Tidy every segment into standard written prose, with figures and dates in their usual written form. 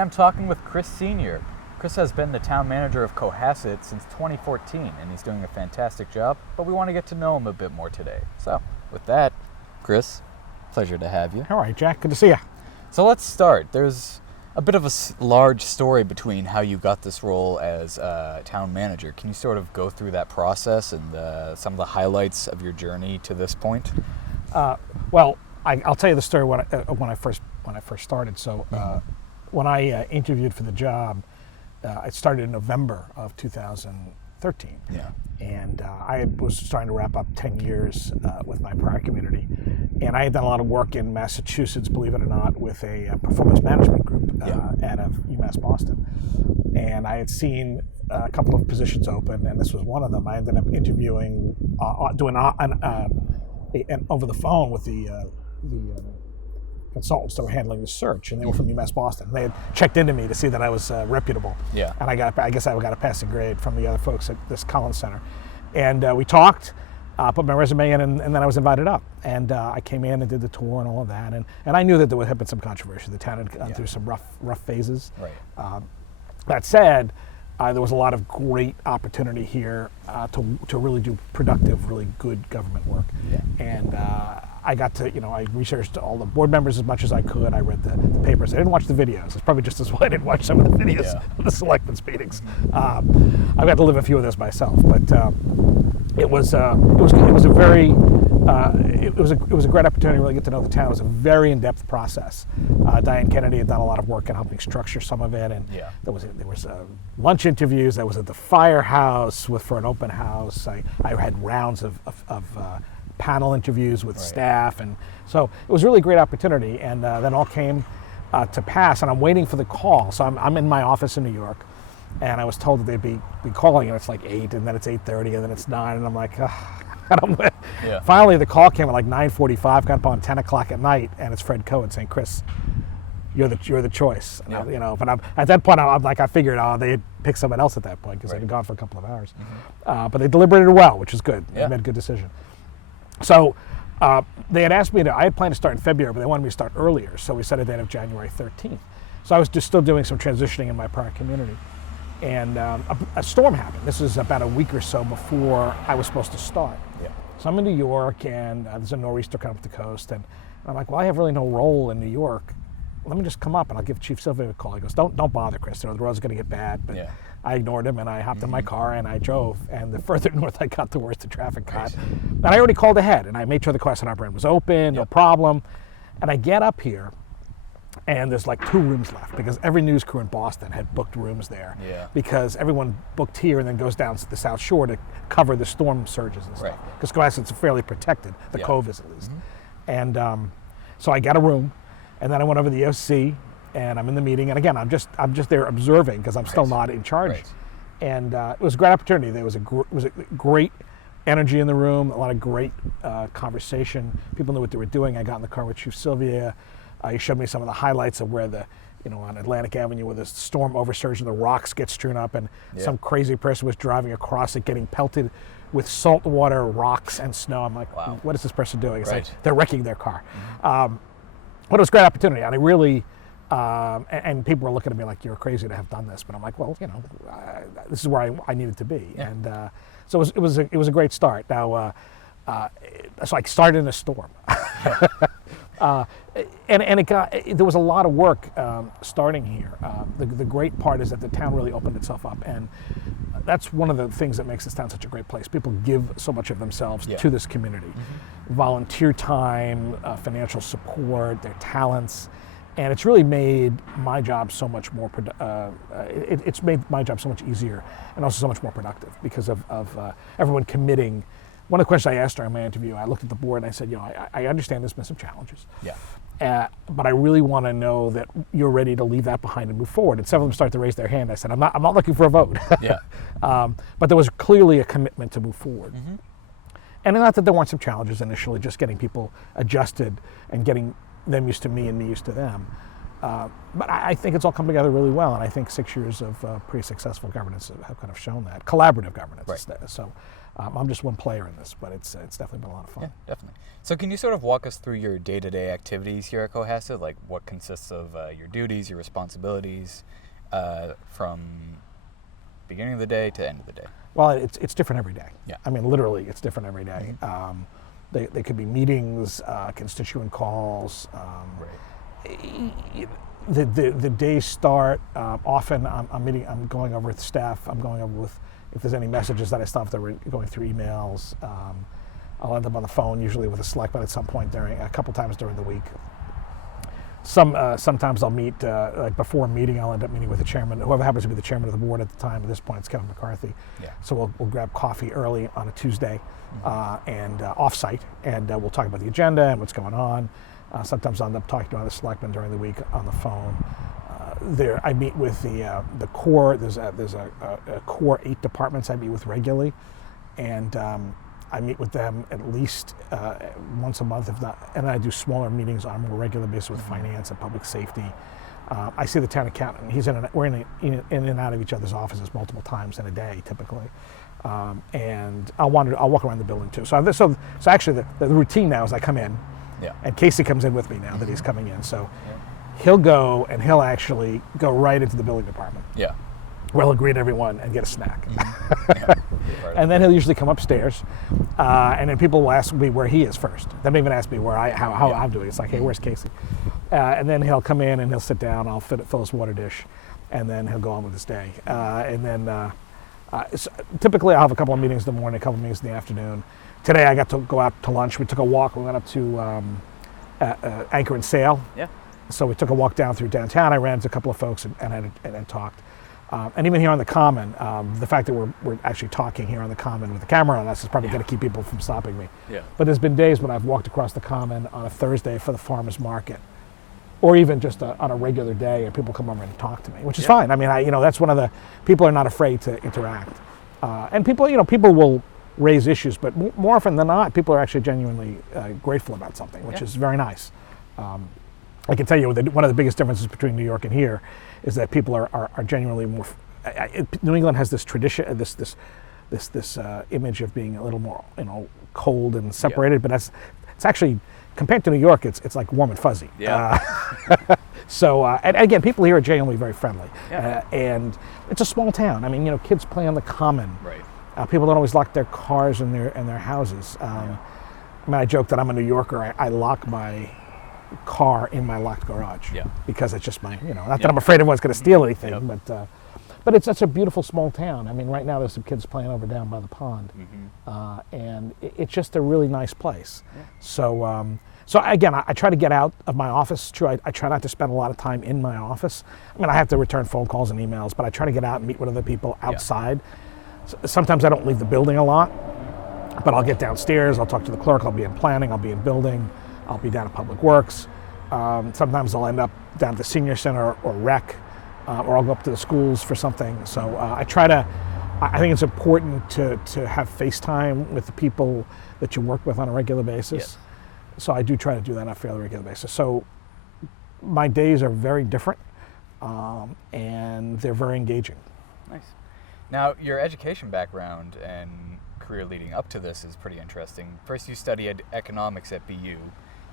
I'm talking with Chris Sr. Chris has been the town manager of Cohasset since 2014, and he's doing a fantastic job, but we want to get to know him a bit more today. So, with that, Chris, pleasure to have you. All right, Jack, good to see you. So let's start. There's a bit of a large story between how you got this role as town manager. Can you sort of go through that process and some of the highlights of your journey to this point? Well, I'll tell you the story when I first started. So when I interviewed for the job, I started in November of 2013. Yeah. And I was starting to wrap up 10 years with my prior community. And I had done a lot of work in Massachusetts, believe it or not, with a performance management group out of UMass Boston. And I had seen a couple of positions open, and this was one of them. I ended up interviewing, doing an over the phone with the consultants that were handling the search, and they were from UMass Boston. They had checked into me to see that I was reputable. Yeah. And I guess I got a passing grade from the other folks at this Collins Center. And we talked, put my resume in, and then I was invited up. And I came in and did the tour and all of that. And I knew that there had been some controversy. The town had gone through some rough phases. Right. That said, there was a lot of great opportunity here to really do productive, really good government work. Yeah. And I got to, I researched all the board members as much as I could. I read the papers. I didn't watch the videos. It's probably just as well I didn't watch some of the videos of the selectmen's meetings. I've got to live a few of those myself, but it was a great opportunity to really get to know the town. It was a very in-depth process. Diane Kennedy had done a lot of work in helping structure some of it, and there was lunch interviews. I was at the firehouse for an open house. I had rounds of panel interviews with staff, and so it was really a great opportunity. And then all came to pass, and I'm waiting for the call. So I'm in my office in New York, and I was told that they'd be calling, and it's like 8, and then it's 8:30, and then it's 9, and I'm like, Finally, the call came at like 9:45, got up on 10 o'clock at night, and it's Fred Cohen saying, "Chris, you're the choice." And but at that point, I figured, they had picked someone else at that point because they'd been gone for a couple of hours. But they deliberated well, which is good. They made a good decision. So they had asked me I had planned to start in February, but they wanted me to start earlier. So we set a date of January 13th. So I was just still doing some transitioning in my prior community. And a storm happened. This was about a week or so before I was supposed to start. Yeah. So I'm in New York, and there's a nor'easter coming up the coast. And I'm like, well, I have really no role in New York. Let me just come up, and I'll give Chief Sylvia a call. He goes, don't bother, Chris. The road's going to get bad. But I ignored him, and I hopped in my car, and I drove. And the further north I got, the worse the traffic got. And I already called ahead, and I made sure the Cohasset Operator was open, no problem. And I get up here, and there's like 2 rooms left because every news crew in Boston had booked rooms there because everyone booked here and then goes down to the South Shore to cover the storm surges and stuff. Because Cohasset's fairly protected, the Cove is at least. And so I got a room, and then I went over to the OC, and I'm in the meeting. And again, I'm just there observing because I'm still not in charge. And it was a great opportunity. There was a great energy in the room, a lot of great conversation. People knew what they were doing. I got in the car with Chief Sylvia. He showed me some of the highlights of where on Atlantic Avenue where the storm oversurge and the rocks get strewn up, and some crazy person was driving across it getting pelted with salt water, rocks, and snow. I'm like, what is this person doing? It's like they're wrecking their car. But it was a great opportunity, and I really, and people were looking at me like, you're crazy to have done this. But I'm like, well, this is where I needed to be. And so it was a great start. Now, so I started in a storm. And there was a lot of work starting here. The great part is that the town really opened itself up, and that's one of the things that makes this town such a great place. People give so much of themselves to this community. Volunteer time, financial support, their talents, and it's really made my job so much more, it's made my job so much easier and also so much more productive because of everyone committing. One of the questions I asked during my interview, I looked at the board and I said, I understand there's been some challenges. But I really want to know that you're ready to leave that behind and move forward. And several of them started to raise their hand. I said, I'm not looking for a vote. But there was clearly a commitment to move forward. And not that there weren't some challenges initially, just getting people adjusted and getting them used to me and me used to them. But I think it's all come together really well, and I think 6 years of pretty successful governance have kind of shown that. Collaborative governance. So I'm just one player in this, but it's definitely been a lot of fun. Yeah, definitely. So can you sort of walk us through your day-to-day activities here at Cohasset? Like what consists of your duties, your responsibilities, from beginning of the day to end of the day? Well, it's different every day. Yeah. I mean, literally, it's different every day. They could be meetings, constituent calls. Right. The days start. Often, I'm going over with staff. I'm going over with if there's any messages that I still have to going through emails. I'll end up on the phone usually with a selectman at some point a couple times during the week. Sometimes I'll meet, like before a meeting, I'll end up meeting with the chairman, whoever happens to be the chairman of the board at the time. At this point, it's Kevin McCarthy. Yeah. So we'll grab coffee early on a Tuesday and off-site, and we'll talk about the agenda and what's going on. Sometimes I'll end up talking to other selectmen during the week on the phone. I meet with the core. There's a core 8 departments I meet with regularly, and I meet with them at least once a month, if not, and I do smaller meetings on a more regular basis with finance and public safety. I see the town accountant. We're in and out of each other's offices multiple times in a day, typically. And I'll walk around the building too. So actually, the routine now is I come in, and Casey comes in with me now that he's coming in. So he'll go and he'll actually go right into the building department. Yeah. Where he'll greet everyone and get a snack. And then he'll usually come upstairs, and then people will ask me where he is first. They don't even ask me how I'm doing. It's like, hey, where's Casey? And then he'll come in and he'll sit down. I'll fill his water dish, and then he'll go on with his day. And then typically I'll have a couple of meetings in the morning, a couple of meetings in the afternoon. Today I got to go out to lunch. We took a walk. We went up to Anchor and Sail. Yeah. So we took a walk down through downtown. I ran into a couple of folks and talked. And even here on the Common, the fact that we're actually talking here on the Common with the camera on us is probably going to keep people from stopping me. Yeah. But there's been days when I've walked across the Common on a Thursday for the farmers market, or even just on a regular day, and people come over and talk to me, which is fine. I mean, that's one of the people are not afraid to interact, and people will raise issues, but more often than not, people are actually genuinely grateful about something, which is very nice. I can tell you one of the biggest differences between New York and here is that people are genuinely more. New England has this tradition, this image of being a little more, cold and separated, but it's actually compared to New York, it's like warm and fuzzy. Yeah. And again, people here are genuinely very friendly, Yeah. and it's a small town. I mean, kids play on the Common. Right. People don't always lock their cars in their houses. I mean, I joke that I'm a New Yorker. I lock my car in my locked garage because it's just my, not that I'm afraid everyone's going to steal anything, but it's such a beautiful small town. I mean, right now there's some kids playing over down by the pond, and it's just a really nice place. Yeah. So again, I try to get out of my office. True, I try not to spend a lot of time in my office. I mean, I have to return phone calls and emails, but I try to get out and meet with other people outside. Sometimes I don't leave the building a lot, but I'll get downstairs, I'll talk to the clerk, I'll be in planning, I'll be in building, I'll be down at Public Works. Sometimes I'll end up down at the senior center or rec, or I'll go up to the schools for something. So I think it's important to have FaceTime with the people that you work with on a regular basis. Yes. So I do try to do that on a fairly regular basis. So my days are very different, and they're very engaging. Nice. Now, your education background and career leading up to this is pretty interesting. First, you studied economics at BU.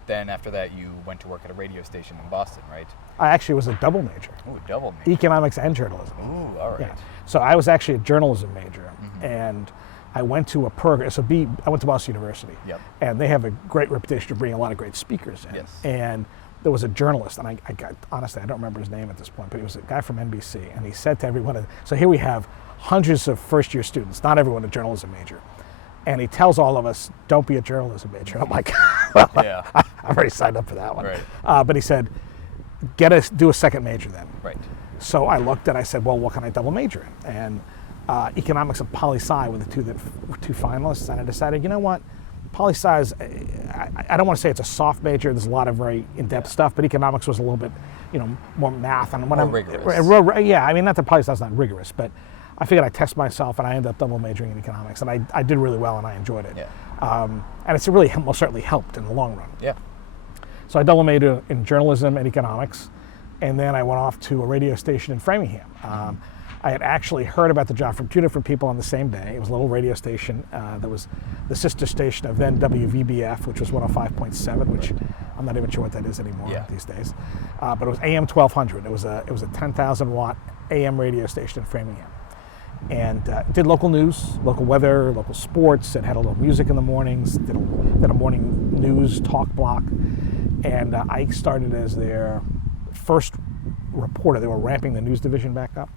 Then after that, you went to work at a radio station in Boston, right? I actually was a double major. Ooh, double major. Economics and journalism. Ooh, all right. Yeah. So I was actually a journalism major, and I went to a program. So I went to Boston University, and they have a great reputation of bringing a lot of great speakers in. Yes. And there was a journalist, and honestly, I don't remember his name at this point, but he was a guy from NBC, and he said to everyone, so here we have hundreds of first-year students, not everyone a journalism major. And he tells all of us, don't be a journalism major. I'm like, well, I've already signed up for that one. Right. But he said, do a second major then. Right. So I looked and I said, well, what can I double major in? And economics and poli-sci were the two finalists. And I decided, you know what? Poli-sci is, I don't want to say it's a soft major. There's a lot of very in-depth stuff, but economics was a little bit, more math. And more rigorous. Yeah, I mean, not that poli-sci is not rigorous, but I figured I'd test myself, and I ended up double majoring in economics, and I did really well, and I enjoyed it. Yeah. And it's really most certainly helped in the long run. Yeah. So I double majored in journalism and economics, and then I went off to a radio station in Framingham. I had actually heard about the job from two different people on the same day. It was a little radio station that was the sister station of then WVBF, which was 105.7, which I'm not even sure what that is anymore these days. But it was AM 1200. It was a 10,000 watt AM radio station in Framingham. And did local news, local weather, local sports, and had a little music in the mornings, did a morning news talk block. And I started as their first reporter. They were ramping the news division back up.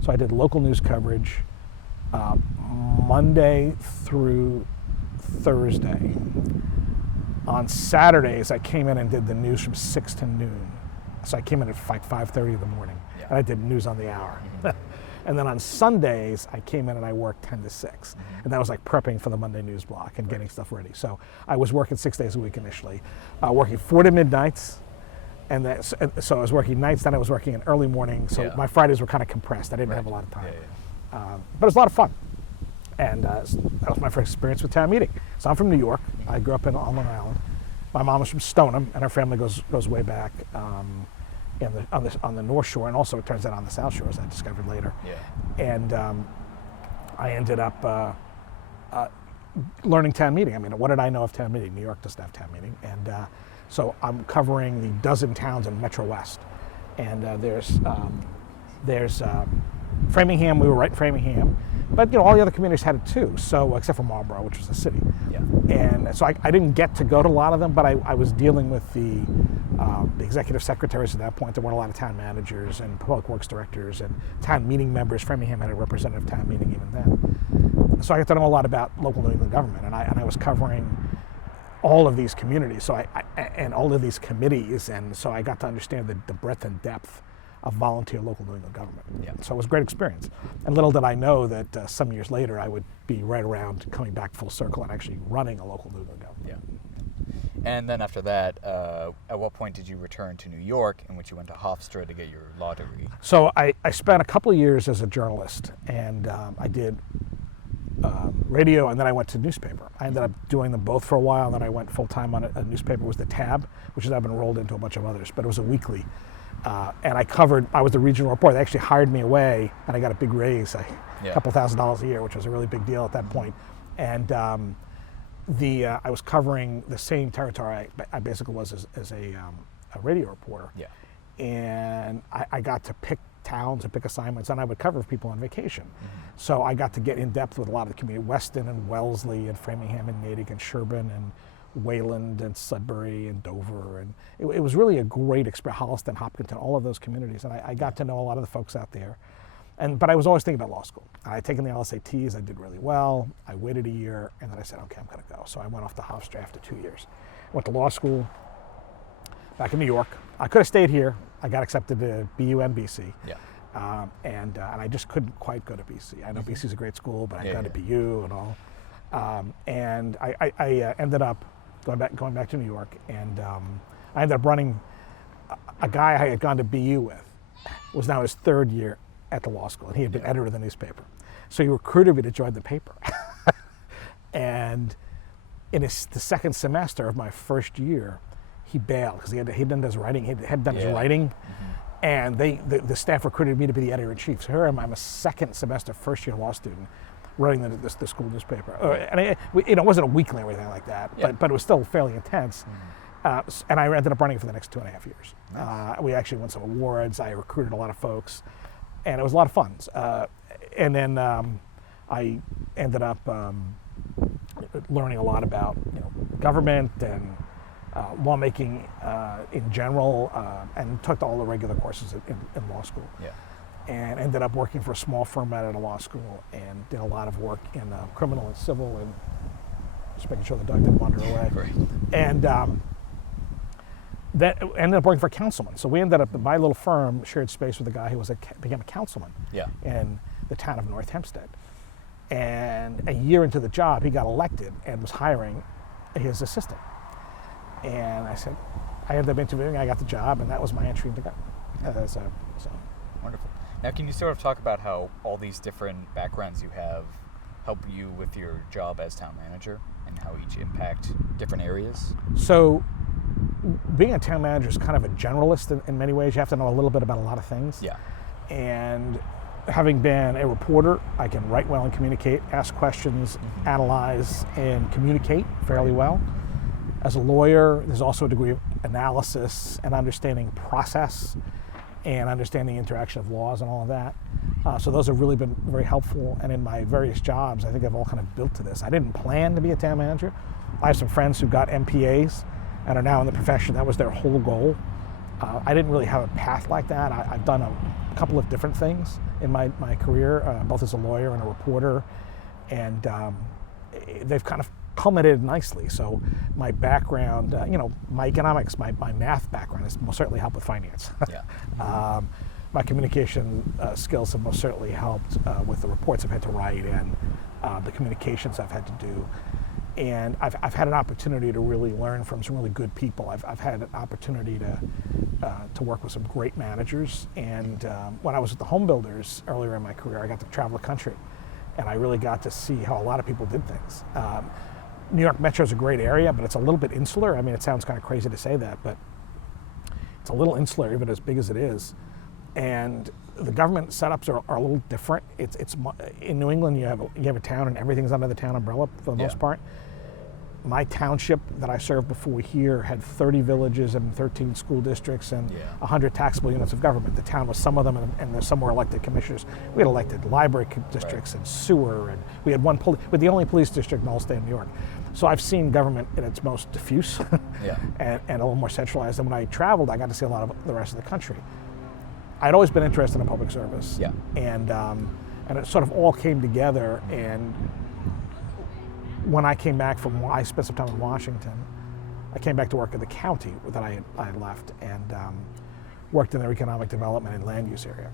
So I did local news coverage Monday through Thursday. On Saturdays, I came in and did the news from 6 to noon. So I came in at 5:30 in the morning, and I did news on the hour. And then on Sundays, I came in and I worked 10 to 6. And that was like prepping for the Monday news block and getting stuff ready. So I was working 6 days a week initially, working 4 to midnights. And so I was working nights, then I was working in early morning. So my Fridays were kind of compressed. I didn't have a lot of time. But it was a lot of fun. And that was my first experience with town meeting. So I'm from New York. I grew up on Long Island. My mom was from Stoneham, and her family goes way back on the North Shore, and also it turns out on the South Shore, as I discovered later. And I ended up learning town meeting. I mean, what did I know of town meeting? New York doesn't have town meeting. And so I'm covering the dozen towns in Metro West. And there's Framingham, we were right in Framingham. But all the other communities had it too, so except for Marlborough, which was a city. And so I didn't get to go to a lot of them, but I was dealing with the executive secretaries at that point. There weren't a lot of town managers and public works directors and town meeting members. Framingham had a representative town meeting even then. So I got to know a lot about local New England government, and I was covering all of these communities, so and all of these committees, and so I got to understand the breadth and depth of volunteer local New England government. So it was a great experience. And little did I know that some years later I would be right around coming back full circle and actually running a local New England government. And then after that, at what point did you return to New York, in which you went to Hofstra to get your law degree? So I spent a couple of years as a journalist, and I did radio, and then I went to newspaper. I ended up doing them both for a while, and then I went full-time on a newspaper. It was the Tab, which has now been rolled into a bunch of others, but it was a weekly. And I was the regional reporter. They actually hired me away, and I got a big raise, a couple $1,000s a year, which was a really big deal at that point. And I was covering the same territory I basically was as a radio reporter. And I got to pick towns and pick assignments, and I would cover people on vacation. So I got to get in depth with a lot of the community, Weston and Wellesley and Framingham and Natick and Sherburne and Wayland and Sudbury and Dover, and it was really a great experience. Holliston, Hopkinton, all of those communities, and I got to know a lot of the folks out there. But I was always thinking about law school. I had taken the LSATs, I did really well. I waited a year, and then I said, okay, I'm going to go. So I went off to Hofstra after 2 years. Went to law school back in New York. I could have stayed here. I got accepted to BU and BC. And I just couldn't quite go to BC. I know BC is a great school, but I got to BU and all. And I ended up going back to New York, and I ended up running. A guy I had gone to BU with was now his third year at the law school, and he had been editor of the newspaper. So he recruited me to join the paper. And in the second semester of my first year, he bailed because he'd done his writing. He had done his writing, and the staff recruited me to be the editor-in-chief. So here I'm a second semester, first year law student, running the school newspaper. And it wasn't a weekly or anything like that, but it was still fairly intense. And I ended up running for the next 2.5 years. Nice. We actually won some awards. I recruited a lot of folks, and it was a lot of fun. And then I ended up learning a lot about government and lawmaking in general, and took all the regular courses in law school. And ended up working for a small firm out of law school, and did a lot of work in criminal and civil, and just making sure the dog didn't wander away. And that ended up working for a councilman. So we ended up, my little firm shared space with a guy who became a councilman in the town of North Hempstead. And a year into the job, he got elected and was hiring his assistant. And I said, I ended up interviewing, I got the job, and that was my entry into government. So. Wonderful. Now, can you sort of talk about how all these different backgrounds you have help you with your job as town manager, and how each impact different areas? So, being a town manager is kind of a generalist in many ways. You have to know a little bit about a lot of things. Yeah. And having been a reporter, I can write well and communicate, ask questions, analyze, and communicate fairly well. As a lawyer, there's also a degree of analysis and understanding process and understanding interaction of laws and all of that. So those have really been very helpful. And in my various jobs, I think I've all kind of built to this. I didn't plan to be a town manager. I have some friends who got MPAs and are now in the profession. That was their whole goal. I didn't really have a path like that. I've done a couple of different things in my career, both as a lawyer and a reporter, and they've kind of culminated nicely. So my background, my economics, my math background has most certainly helped with finance. Yeah. My communication skills have most certainly helped with the reports I've had to write and the communications I've had to do. And I've had an opportunity to really learn from some really good people. I've had an opportunity to work with some great managers. And when I was at the home builders earlier in my career, I got to travel the country, and I really got to see how a lot of people did things. New York Metro is a great area, but it's a little bit insular. I mean, it sounds kind of crazy to say that, but it's a little insular, even as big as it is. And the government setups are a little different. It's in New England, you have a town, and everything's under the town umbrella for the most part. My township that I served before here had 30 villages and 13 school districts and 100 taxable units of government. The town was some of them, and there's some were elected commissioners. We had elected library districts and sewer, and we had we're the only police district in the whole state of New York. So I've seen government in its most diffuse and a little more centralized. And when I traveled, I got to see a lot of the rest of the country. I'd always been interested in public service, and it sort of all came together. And when I came back I spent some time in Washington. I came back to work at the county that I had left, and worked in their economic development and land use area.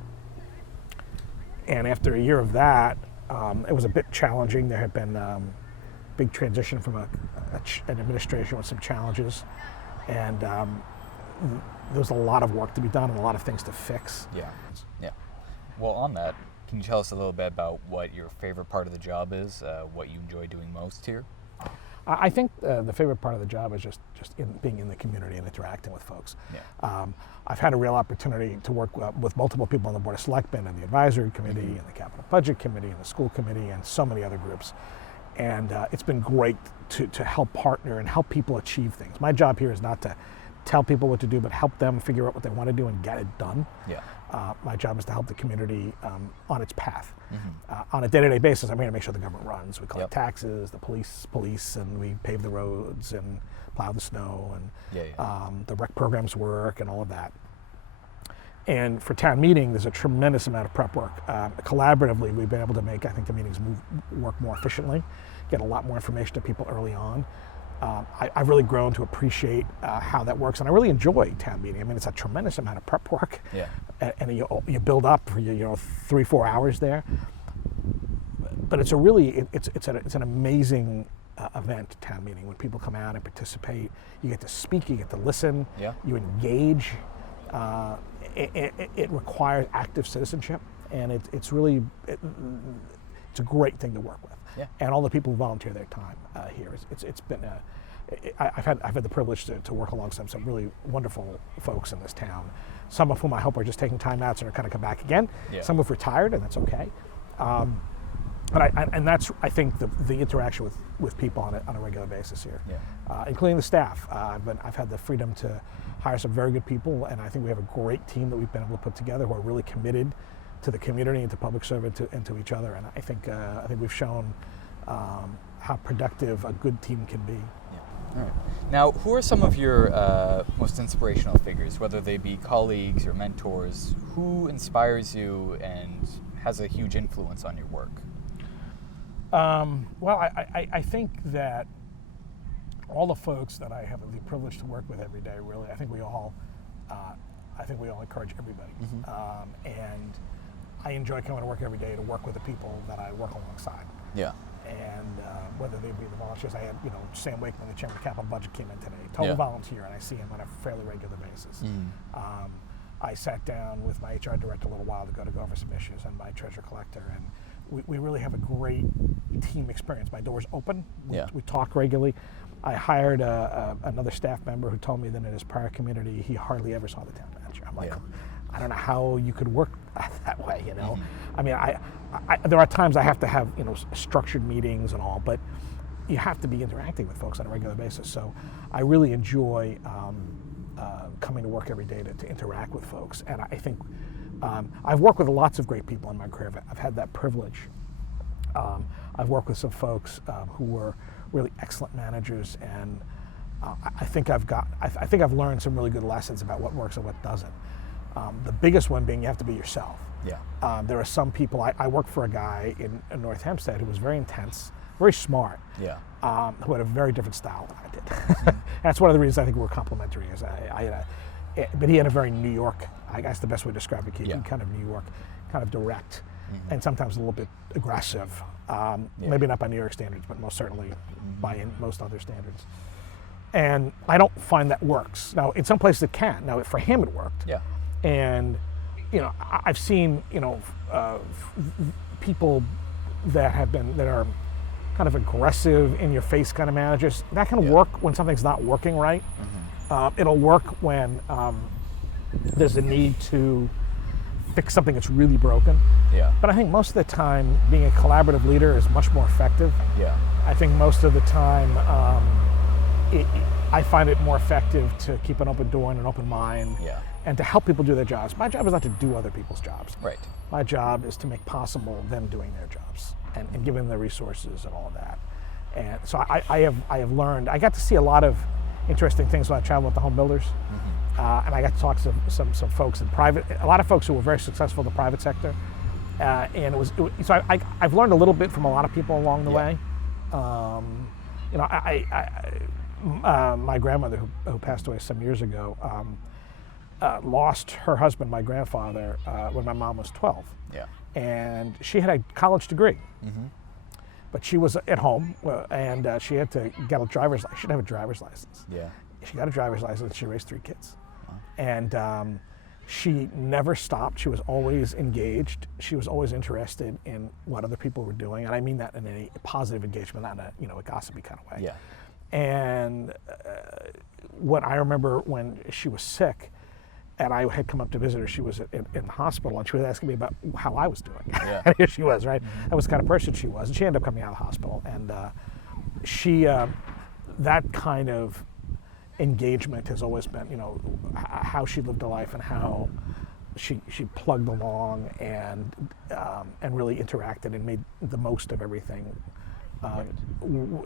And after a year of that, it was a bit challenging. There had been big transition from an administration with some challenges, and there was a lot of work to be done and a lot of things to fix. Yeah. Well, on that, can you tell us a little bit about what your favorite part of the job is, what you enjoy doing most here? I think the favorite part of the job is just being in the community and interacting with folks. I've had a real opportunity to work with multiple people on the Board of Selectmen and the Advisory Committee and the Capital Budget Committee and the School Committee and so many other groups. And it's been great to help partner and help people achieve things. My job here is not to tell people what to do, but help them figure out what they want to do and get it done. My job is to help the community on its path. On a day-to-day basis, I'm here to make sure the government runs. We collect taxes, the police, and we pave the roads and plow the snow, and the rec programs work and all of that. And for town meeting, there's a tremendous amount of prep work. Collaboratively, we've been able to make, I think, the meetings work more efficiently, get a lot more information to people early on. I've really grown to appreciate how that works, and I really enjoy town meeting. I mean, it's a tremendous amount of prep work, and you build up for 3-4 hours there. But it's an amazing event, town meeting, when people come out and participate. You get to speak, you get to listen, you engage. It requires active citizenship, and it's a great thing to work with. And all the people who volunteer their time here, it's been I've had the privilege to work alongside some really wonderful folks in this town, some of whom I hope are just taking time out and are kind of come back again. Some have retired, and that's okay. And that's, I think, the interaction with people on a regular basis here, including the staff. I've had the freedom to hire some very good people, and I think we have a great team that we've been able to put together who are really committed to the community and to public service and to each other. And I think we've shown how productive a good team can be. All right. Now, who are some of your most inspirational figures, whether they be colleagues or mentors? Who inspires you and has a huge influence on your work? Well, I think that all the folks that I have the privilege to work with every day, really, I think we all encourage everybody. And I enjoy coming to work every day to work with the people that I work alongside. And whether they be the volunteers, I had, Sam Wakeman, the chairman of the Capital Budget, came in today, total volunteer, and I see him on a fairly regular basis. I sat down with my HR director a little while ago to go over some issues, and my treasurer collector, and we really have a great team experience. My door's open. We talk regularly. I hired another staff member who told me that in his prior community, he hardly ever saw the town manager. I'm like, I don't know how you could work that way, you know. I mean, there are times I have to have, you know, structured meetings and all, but you have to be interacting with folks on a regular basis. So I really enjoy coming to work every day to interact with folks. And I think I've worked with lots of great people in my career. I've had that privilege. I've worked with some folks who were really excellent managers, and I think I've learned some really good lessons about what works and what doesn't. The biggest one being you have to be yourself. Yeah. There are some people, I worked for a guy in North Hempstead who was very intense, very smart, Yeah. who had a very different style than I did. That's one of the reasons I think we're complementary. Is but he had a very New York, I guess the best way to describe it, Yeah. kind of New York, kind of direct, and sometimes a little bit aggressive. Maybe not by New York standards, but most certainly by most other standards. And I don't find that works. Now, in some places it can. Now, for him it worked. Yeah. And, you know, I've seen, you know, people that are kind of aggressive, in your face kind of managers. That can work when something's not working right. It'll work when there's a need to fix something that's really broken. Yeah. But I think most of the time, being a collaborative leader is much more effective. Yeah. I think most of the time, I find it more effective to keep an open door and an open mind, and to help people do their jobs. My job is not to do other people's jobs. Right. My job is to make possible them doing their jobs and giving them the resources and all of that. And so I have learned. I got to see a lot of interesting things when I traveled with the home builders, and I got to talk to some folks in private. A lot of folks who were very successful in the private sector, and so I've learned a little bit from a lot of people along the way. You know, my grandmother, who passed away some years ago, lost her husband, my grandfather, when my mom was 12. Yeah. And she had a college degree, but she was at home, and she had to get a driver's license. She should have a driver's license. Yeah. She got a driver's license. She raised 3 kids. And she never stopped. She was always engaged. She was always interested in what other people were doing. And I mean that in a positive engagement, not in a, you know, a gossipy kind of way. Yeah. And what I remember when she was sick, and I had come up to visit her, she was in the hospital, and she was asking me about how I was doing. Yeah. And here she was, right? That was the kind of person she was. And she ended up coming out of the hospital. And she, that kind of engagement has always been, you know, how she lived her life and how she plugged along and really interacted and made the most of everything.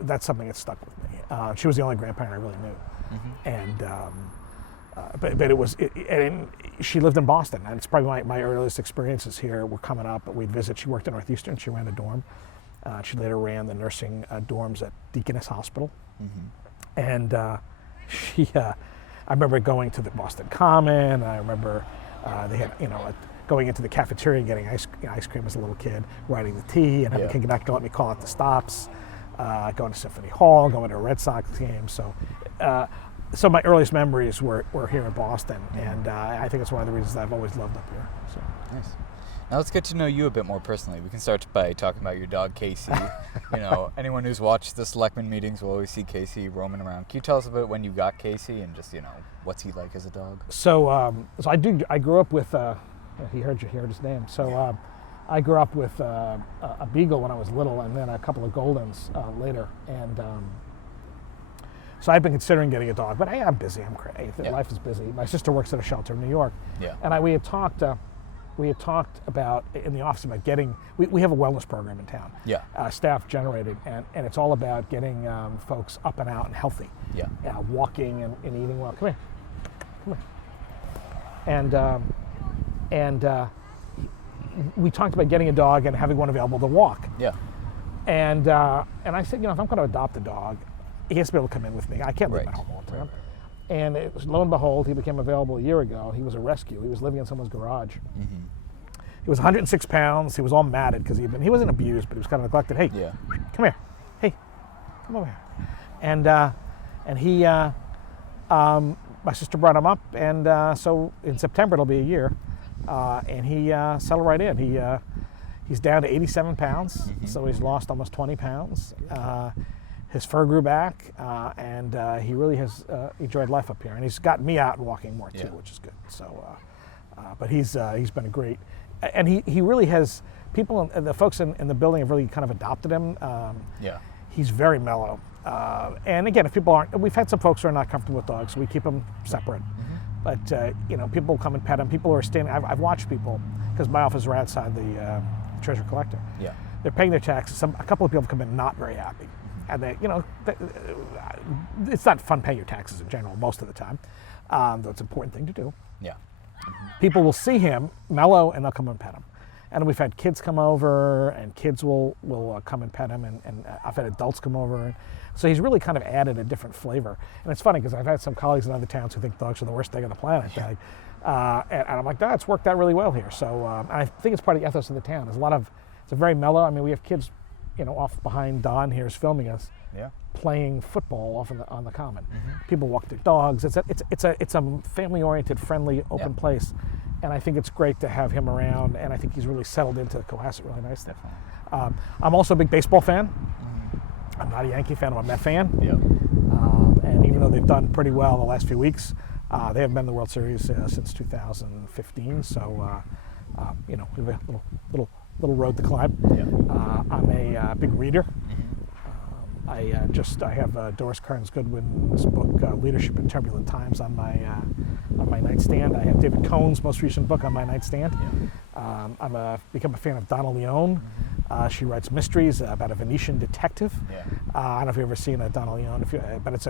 That's something that stuck with me. She was the only grandparent I really knew, and but it was. And she lived in Boston, and it's probably my earliest experiences here were coming up. But we'd visit. She worked at Northeastern. She ran a dorm. She later ran the nursing dorms at Deaconess Hospital, and she. I remember going to the Boston Common. I remember they had, you know, going into the cafeteria and getting ice cream as a little kid, writing the tea, and having King Connect let me call out the stops, going to Symphony Hall, going to a Red Sox game. So my earliest memories were here in Boston, and I think it's one of the reasons I've always loved up here. So. Nice. Now let's get to know you a bit more personally. We can start by talking about your dog, Casey. You know, anyone who's watched the selectmen meetings will always see Casey roaming around. Can you tell us about when you got Casey and just, you know, what's he like as a dog? So I grew up with. He heard his name. So I grew up with a beagle when I was little, and then a couple of Goldens later. And so I've been considering getting a dog, but hey, I'm busy. I'm crazy. Life is busy. My sister works at a shelter in New York. Yeah. And we had talked about in the office about getting. We have a wellness program in town. Yeah. Staff generated, and it's all about getting folks up and out and healthy. Yeah. Walking and eating well. Come here. And we talked about getting a dog and having one available to walk. Yeah. And I said, you know, if I'm going to adopt a dog, he has to be able to come in with me. I can't leave him at home all the time. Right. And it was, lo and behold, he became available a year ago. He was a rescue. He was living in someone's garage. He was 106 pounds. He was all matted because he wasn't abused, but he was kind of neglected. Hey, come here. Hey, come over here. And he, my sister brought him up, and so in September it'll be a year. And he settled right in. He's down to 87 pounds, so he's lost almost 20 pounds. His fur grew back, and he really has enjoyed life up here. And he's gotten me out and walking more too, which is good. So But he's been a great, and he really has, people, the folks in the building have really kind of adopted him. He's very mellow. And again, if people aren't, we've had some folks who are not comfortable with dogs, so we keep them separate. But people come and pet him. People who are standing, I've watched people, because my office is right outside the treasure collector. They're paying their taxes. A couple of people come in not very happy. And they, it's not fun paying your taxes in general most of the time, though it's an important thing to do. People will see him mellow and they'll come and pet him. And we've had kids come over, and kids will come and pet him, and I've had adults come over. So he's really kind of added a different flavor. And it's funny because I've had some colleagues in other towns who think dogs are the worst thing on the planet. And I'm like, it's worked out really well here. So I think it's part of the ethos of the town. It's a very mellow. I mean, we have kids, off behind Don here is filming us, playing football off on the common. People walk their dogs. It's a family-oriented, friendly, open place. And I think it's great to have him around, and I think he's really settled into Cohasset really nicely. I'm also a big baseball fan. I'm not a Yankee fan, I'm a Met fan. And even though they've done pretty well the last few weeks, they haven't been in the World Series since 2015. So, we have a little road to climb. I'm a big reader. I have Doris Kearns Goodwin's book Leadership in Turbulent Times on my nightstand. I have David Cohn's most recent book on my nightstand. I'm become a fan of Donna Leone. She writes mysteries about a Venetian detective. I don't know if you've ever seen a Donna Leone, but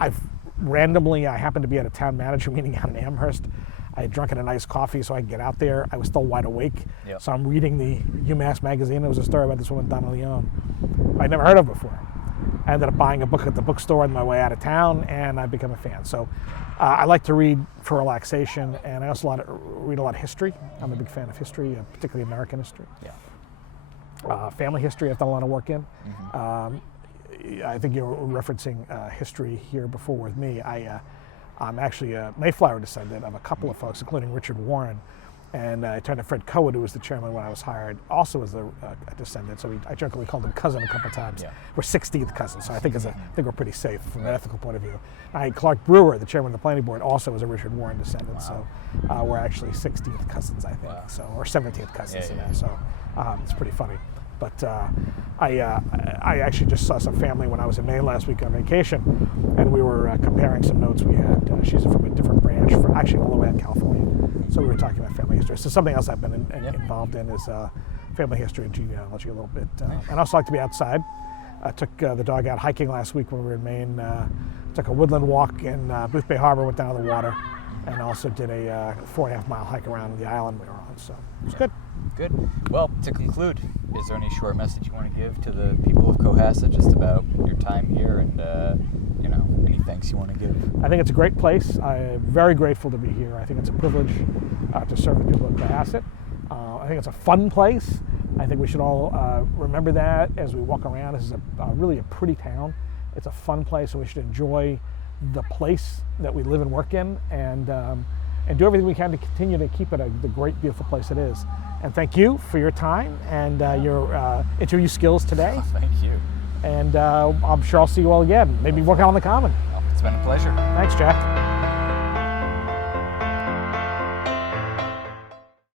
I happened to be at a town manager meeting out in Amherst. I had drunk a nice coffee so I could get out there. I was still wide awake. So I'm reading the UMass magazine. There was a story about this woman, Donna Leone, I'd never heard of before. I ended up buying a book at the bookstore on my way out of town, and I've become a fan. So I like to read for relaxation, and I also read a lot of history. I'm a big fan of history, particularly American history. Family history, I've done a lot of work in. I think you're referencing history here before with me. I'm actually a Mayflower descendant of a couple of folks, including Richard Warren. And I turned to Fred Cohen, who was the chairman when I was hired, also was a descendant. So I jokingly called him cousin a couple of times. We're 16th cousins, so I think we're pretty safe from an ethical point of view. Clark Brewer, the chairman of the planning board, also was a Richard Warren descendant. So we're actually 16th cousins, I think, or 17th cousins. So it's pretty funny. But I actually just saw some family when I was in Maine last week on vacation, and we were comparing some notes we had. She's from a different branch, actually all the way out in California. So we were talking about family history. So something else I've been involved in is family history and genealogy a little bit. And I also like to be outside. I took the dog out hiking last week when we were in Maine. Took a woodland walk in Booth Bay Harbor, went down to the water, and also did a 4.5-mile hike around the island we were on. So it was good. Good. Well, to conclude, is there any short message you want to give to the people of Cohasset just about your time here and, any thanks you want to give? I think it's a great place. I'm very grateful to be here. I think it's a privilege to serve the people of Cohasset. I think it's a fun place. I think we should all remember that as we walk around. This is really a pretty town. It's a fun place, and we should enjoy the place that we live and work in, and do everything we can to continue to keep it the great, beautiful place it is. And thank you for your time and your interview skills today. Oh, thank you. And I'm sure I'll see you all again. Maybe work out on the common. Well, it's been a pleasure. Thanks, Jack.